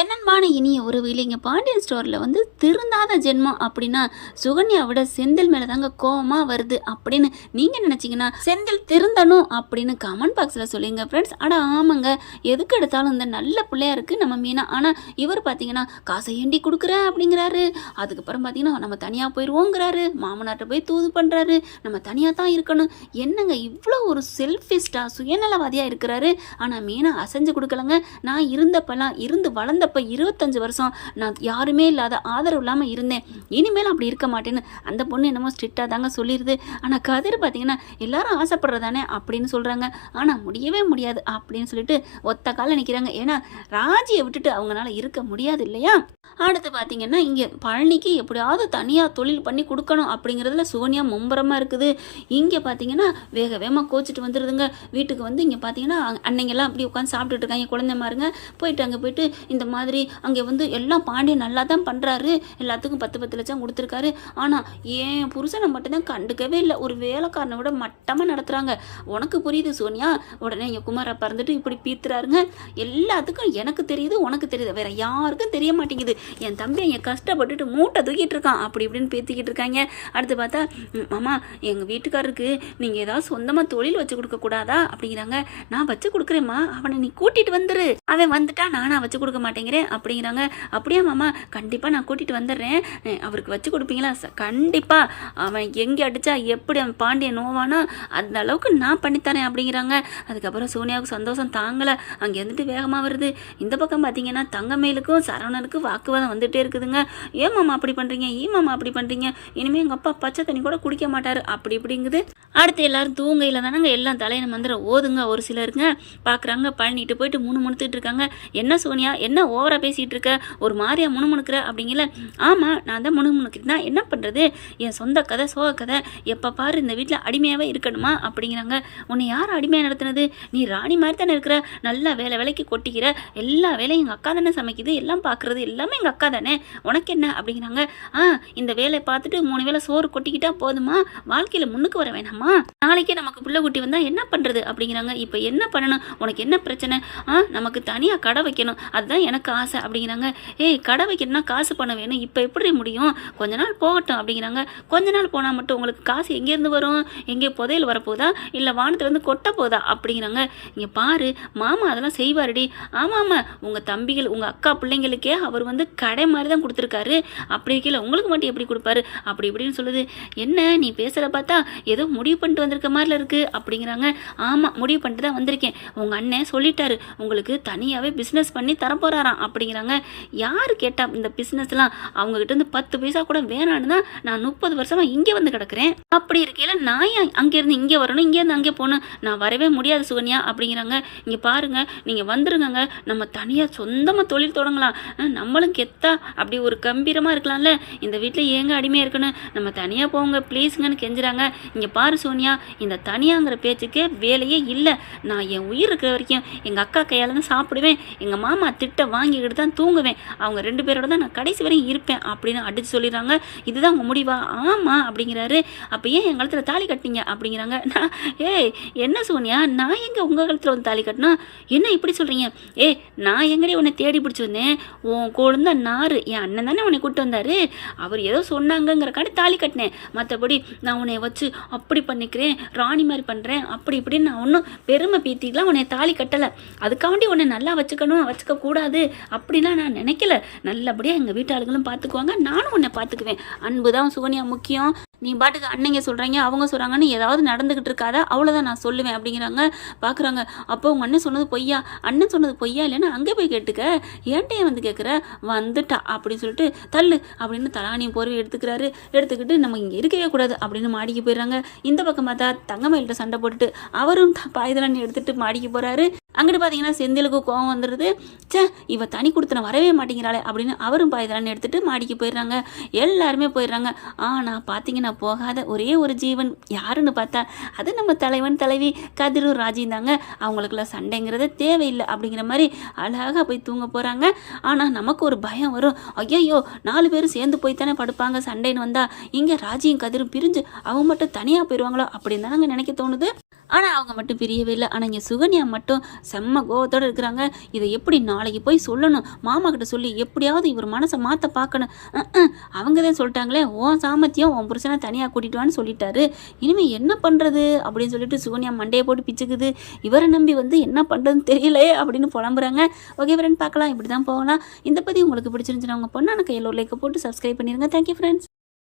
என்னன்பான இனிய உறவு இல்லைங்க பாண்டியன் ஸ்டோரில் வந்து திருந்தாத ஜென்மம் அப்படின்னா சுகன்யா விட செந்தில் மேலே தாங்க கோபமாக வருது அப்படின்னு நீங்கள் நினச்சிங்கன்னா செந்தில் திருந்தணும் அப்படின்னு கமெண்ட் பாக்ஸில் சொல்லுங்க ஃப்ரெண்ட்ஸ் ஆனால் ஆமாங்க எதுக்கு எடுத்தாலும் இந்த நல்ல பிள்ளையா இருக்குது நம்ம மீனா. ஆனால் இவர் பார்த்தீங்கன்னா காசை ஏண்டி கொடுக்குற அப்படிங்கிறாரு. அதுக்கப்புறம் பார்த்தீங்கன்னா நம்ம தனியாக போயிடுவோங்கிறாரு மாமனாட்ட போய் தூது பண்ணுறாரு நம்ம தனியாக தான் இருக்கணும். என்னங்க இவ்வளோ ஒரு செல்ஃபிஸ்டாக சுயநலவாதியாக இருக்கிறாரு. ஆனால் மீனா அசைஞ்சு கொடுக்கலங்க. நான் இருந்தப்பெல்லாம் இருந்து வளர்ந்தப்ப இருபத்தஞ்சு வருஷம் நான் யாருமே இல்லாத ஆதரவு இல்லாமல் இருந்தேன். இனிமேல் அப்படி இருக்க மாட்டேன்னு அந்த பொண்ணு என்னமோ ஸ்ட்ரிக்டாக தாங்க சொல்லிடுது ஆனால் கதிர் பார்த்தீங்கன்னா எல்லாரும் ஆசைப்படுறதானே அப்படின்னு சொல்கிறாங்க ஆனால் முடியவே முடியாது அப்படின்னு சொல்லிட்டு ஒத்த கால நிற்கிறாங்க ஏன்னா ராஜியை விட்டுட்டு அவங்களால இருக்க முடியாது இல்லையா? அடுத்து பார்த்தீங்கன்னா இங்கே பழனிக்கு எப்படியாவது தனியாக தொழில் பண்ணி கொடுக்கணும் அப்படிங்கிறதுல சோனியா மும்பரமாக இருக்குது. இங்கே பார்த்தீங்கன்னா வேக வேகமாக கோச்சிட்டு வந்துடுதுங்க வீட்டுக்கு வந்து இங்கே பார்த்தீங்கன்னா அன்னைங்கெல்லாம் அப்படி உட்காந்து சாப்பிட்டுட்டு இருக்காங்க. குழந்தை மாருங்க. போயிட்டு அங்கே போயிட்டு இந்த மாதிரி அங்கே வந்து எல்லாம் பாண்டியன் நல்லா தான் பண்ணுறாரு எல்லாத்துக்கும் பத்து பத்து லட்சம் கொடுத்துருக்காரு. ஆனால் ஏன் புருஷனை மட்டும்தான் கண்டுக்கவே இல்லை. ஒரு வேலைக்காரனை விட மட்டமாக நடத்துகிறாங்க உனக்கு புரியுது சோனியா? உடனே எங்கள் குமாரை பறந்துட்டு இப்படி பீத்துறாருங்க எல்லாத்துக்கும் எனக்கு தெரியுது உனக்கு தெரியுது. வேற யாருக்கும் தெரிய மாட்டேங்குது. என் தம்பி என் கஷ்டப்பட்டுட்டு மூட்டை தூக்கிட்டு இருக்கான். அப்படி இப்படின்னு பேத்திக்கிட்டு இருக்காங்க. அடுத்து பார்த்தா மாமா எங்கள் வீட்டுக்காரருக்கு நீங்கள் ஏதாவது சொந்தமாக தொழில் வச்சு கொடுக்க கூடாதா? அப்படிங்கிறாங்க. நான் வச்சு கொடுக்குறேம்மா. அவனை நீ கூட்டிட்டு வந்துரு. அவன் வந்துட்டா நானா வச்சு கொடுக்க மாட்டேன். மாட்டேங்கிறேன் அப்படிங்கிறாங்க. அப்படியே மாமா கண்டிப்பாக நான் கூட்டிகிட்டு வந்துடுறேன். அவருக்கு வச்சு கொடுப்பீங்களா? "ச- அவன் எங்கே அடிச்சா எப்படி அவன் பாண்டியன் நோவானோ அந்த அளவுக்கு நான் பண்ணித்தரேன் அப்படிங்கிறாங்க. அதுக்கப்புறம் சோனியாவுக்கு சந்தோஷம் தாங்கலை. அங்கே இருந்துட்டு வேகமாக வருது. இந்த பக்கம் பார்த்தீங்கன்னா தங்கமேலுக்கும் சரவணனுக்கும் வாக்குவாதம் வந்துகிட்டே இருக்குதுங்க. ஏன் மாமா அப்படி பண்ணுறீங்க ஏன் மாமா அப்படி பண்ணுறீங்க இனிமேல் எங்கள் அப்பா பச்சை தண்ணி கூட குடிக்க மாட்டார். அப்படி இப்படிங்குது. அடுத்து எல்லாரும் தூங்கையில் தானங்க எல்லாம் தலையின மந்திரம் ஓதுங்க ஒரு சிலருங்க. பார்க்குறாங்க பண்ணிட்டு போயிட்டு முணு முணுத்துட்டு இருக்காங்க. என்ன சோனியா? என்ன ஓவராக பேசிகிட்டு இருக்க ஒரு மாதிரியா முணுமுணுக்கிற அப்படிங்கல ஆமாம் நான் தான் முணுமுணுக்கிறேன் தான் என்ன பண்ணுறது என் சொந்த கதை சோக கதை எப்போ பாரு இந்த வீட்டில் அடிமையாகவே இருக்கணுமா அப்படிங்கிறாங்க. உன்னை யார் அடிமையாக நடத்துனது? நீ ராணி மாதிரி தானே இருக்கிற நல்லா வேலை வேலைக்கு கொட்டிக்கிற எல்லா வேலையும் எங்கள் அக்கா தானே சமைக்குது எல்லாம் பார்க்குறது எல்லாமே எங்கள் அக்கா தானே. உனக்கு என்ன அப்படிங்கிறாங்க. ஆ இந்த வேலையை பார்த்துட்டு மூணு வேளை சோறு கொட்டிக்கிட்டா போதுமா? வாழ்க்கையில் முன்னுக்கு வர வேணாமா? நாளைக்கே நமக்கு பிள்ளை குட்டி வந்தால் என்ன பண்ணுறது அப்படிங்கிறாங்க. இப்போ என்ன பண்ணணும்? உனக்கு என்ன பிரச்சனை? ஆ நமக்கு தனியாக கடை வைக்கணும். அதுதான் எனக்கு ஆசை அப்படிங்கிறாங்க. ஏய் கடை வைக்கணும்னா காசு பண்ண வேணும் இப்போ எப்படி முடியும்? கொஞ்ச நாள் போகட்டும் அப்படிங்கிறாங்க. கொஞ்ச நாள் போனால் மட்டும் உங்களுக்கு காசு எங்கேருந்து வரும்? எங்கே புதையல் வரப்போதா? இல்லை வானத்துலேருந்து கொட்ட போதா? அப்படிங்கிறாங்க. இங்கே பாரு மாமா அதெல்லாம் செய்வாருடி. ஆமாம் ஆமாம் உங்கள் தம்பிகள் உங்கள் அக்கா பிள்ளைங்களுக்கே அவர் வந்து கடை மாதிரி தான் கொடுத்துருக்காரு. அப்படி இருக்கல உங்களுக்கு மட்டும் எப்படி கொடுப்பாரு? அப்படி இப்படின்னு சொல்லுது. என்ன நீ பேசுகிற பார்த்தா ஏதோ முடிவு பண்ணிட்டு வந்திருக்க மாதிரில இருக்குது அப்படிங்கிறாங்க. ஆமாம் முடிவு பண்ணிட்டு தான் வந்திருக்கேன். உங்கள் அண்ணன் சொல்லிட்டாரு. உங்களுக்கு தனியாகவே பிஸ்னஸ் பண்ணி தரப்போறாராம் அப்படிங்கிறாங்க. யார் கேட்டா இந்த பிஸ்னஸ்லாம் அவங்க கிட்ட இருந்து பத்து பைசா கூட வேணான்னு தான் நான் முப்பது வருஷமா இங்கே வந்து கிடக்குறேன். அப்படி இருக்கையில நான் ஏன் அங்கேருந்து இங்கே வரணும் இங்கேருந்து அங்கே போகணும்? நான் வரவே முடியாது சுகன்யா அப்படிங்கிறாங்க. இங்கே பாருங்க நீங்கள் வந்துருங்கங்க. நம்ம தனியாக சொந்தமாக தொழில் தொடங்கலாம். நம்மளும் கெத்தா அப்படி ஒரு கம்பீரமாக இருக்கலாம்ல. இந்த வீட்டில் ஏங்க அடிமையாக இருக்கணும்? நம்ம தனியாக போங்க ப்ளீஸுங்கன்னு கெஞ்சுறாங்க. இங்கே பாரு சோனியா இந்த தனியாங்கிற பேச்சுக்கே வேலையே இல்லை. நான் என் உயிர் இருக்கிற வரைக்கும் எங்கள் அக்கா கையால் தான் சாப்பிடுவேன். எங்கள் மாமா திட்ட வாங்கிக்கிட்டு தான் தூங்குவேன். அவங்க ரெண்டு பேரோட தான் நான் கடைசி வரையும் இருப்பேன் அப்படின்னு அடித்து சொல்லிடுறாங்க. இதுதான் உங்கள் முடிவா? ஆமாம் அப்படிங்கிறாரு. அப்போ ஏன் என் கழுத்தில் தாலி கட்டினீங்க? அப்படிங்கிறாங்க. நான் ஏய் என்ன சோனியா? நான் எங்கே உங்கள் கழுத்தில் வந்து தாலி கட்டினா? என்ன இப்படி சொல்கிறீங்க ஏய் நான் எங்கடி உன்னை தேடி பிடிச்சி வந்தேன்? உன் குழந்த நார் என் அண்ணன் தானே உன்னை கூப்பிட்டு வந்தார்? அவர் ஏதோ சொன்னாங்கங்கிறக்காண்டி தாலி கட்டினேன். மற்றபடி நான் உன்னை வச்சு அப்படி பண்ணிக்கிறேன் ராணி மாதிரி பண்ணுறேன் அப்படி இப்படின்னு நான் ஒன்றும் பெருமை பீத்திக்கலாம் உன்னை தாலி கட்டலை. அதுக்காண்டி உன்னை நல்லா வச்சுக்கணும் வச்சுக்க கூடாது அப்படிலாம் நான் நினைக்கல. நல்லபடியாக எங்கள் வீட்டாளுகளும் பார்த்துக்குவாங்க நானும் உன்னை பார்த்துக்குவேன் அன்பு தான் சுகன்யா முக்கியம். நீ பாட்டுக்கு அன்னைங்க சொல்கிறீங்க அவங்க சொல்கிறாங்கன்னு ஏதாவது நடந்துக்கிட்டு இருக்காத? அவ்வளோதான் நான் சொல்லுவேன் அப்படிங்கிறாங்க. பார்க்குறாங்க அப்போ உங்கள் அண்ணன் சொன்னது பொய்யா? அண்ணன் சொன்னது பொய்யா இல்லைன்னா அங்கே போய் கேட்டுக்க. ஏன்ட்டையே வந்து கேட்குற வந்துட்டா அப்படின்னு சொல்லிட்டு தள்ளு அப்படின்னு தலானியும் போர்வை எடுத்துக்கிறாரு. எடுத்துக்கிட்டு நம்ம இங்கே இருக்கவே கூடாது அப்படின்னு மாடிக்கு போயிடுறாங்க. இந்த பக்கம் பார்த்தா தங்கமயில்கிட்ட சண்டை போட்டுட்டு அவரும் த- பாய்தலானி எடுத்துகிட்டு மாடிக்கு போகிறாரு அங்கிட்டு பார்த்தீங்கன்னா செந்திலுக்கு கோவம் வந்துடுது ச்சே இவ தனி கொடுத்தன வரவே மாட்டேங்கிறாளே அப்படின்னு அவரும் பாய்தலான்னு எடுத்துட்டு மாடிக்கு போயிடுறாங்க. எல்லாருமே போயிடுறாங்க. ஆனால் பார்த்தீங்கன்னா போகாத ஒரே ஒரு ஜீவன் யாருன்னு பார்த்தா அது நம்ம தலைவன் தலைவி கதிரும் ராஜின் தாங்க. அவங்களுக்குள்ள சண்டைங்கிறது தேவையில்லை அப்படிங்கிற மாதிரி அழகாக போய் தூங்க போகிறாங்க ஆனால் நமக்கு ஒரு பயம் வரும். ஐயோ நாலு பேரும் சேர்ந்து போய் தானே படுப்பாங்க சண்டைன்னு வந்தால் இங்கே ராஜியும் கதிரும் பிரிஞ்சு அவங்க மட்டும் தனியாக போயிடுவாங்களோ அப்படின்னு தானங்க நினைக்க தோணுது. ஆனால் அவங்க மட்டும் பிரியவே இல்லை. ஆனால் இங்கே சுகன்யா மட்டும் செம்ம கோவத்தோடு இருக்கிறாங்க. இதை எப்படி நாளைக்கு போய் சொல்லணும்? மாமா கிட்ட சொல்லி எப்படியாவது இவர் மனசை மாற்ற பார்க்கணும். அவங்க தான் சொல்லிட்டாங்களே ஓன் சாமர்த்தியம் உன் புருஷனை தனியாக கூட்டிட்டு வான்னு சொல்லிட்டாரு. இனிமேல் என்ன பண்ணுறது அப்படின்னு சொல்லிட்டு சுகன்யா மண்டையை போட்டு பிச்சுக்குது. இவரை நம்பி வந்து என்ன பண்ணுறதுன்னு தெரியலையே அப்படின்னு புலம்புறாங்க. ஓகே ஃப்ரெண்ட் பார்க்கலாம். இப்படி தான் போகலாம். இந்த பற்றி உங்களுக்கு பிடிச்சிருந்துச்சுன்னா உங்கள் பொண்ணு எனக்கு ஒரு லைக்கை போட்டு சப்ஸ்கிரைப் பண்ணிடுங்க தேங்க்யூ ஃப்ரெண்ட்ஸ்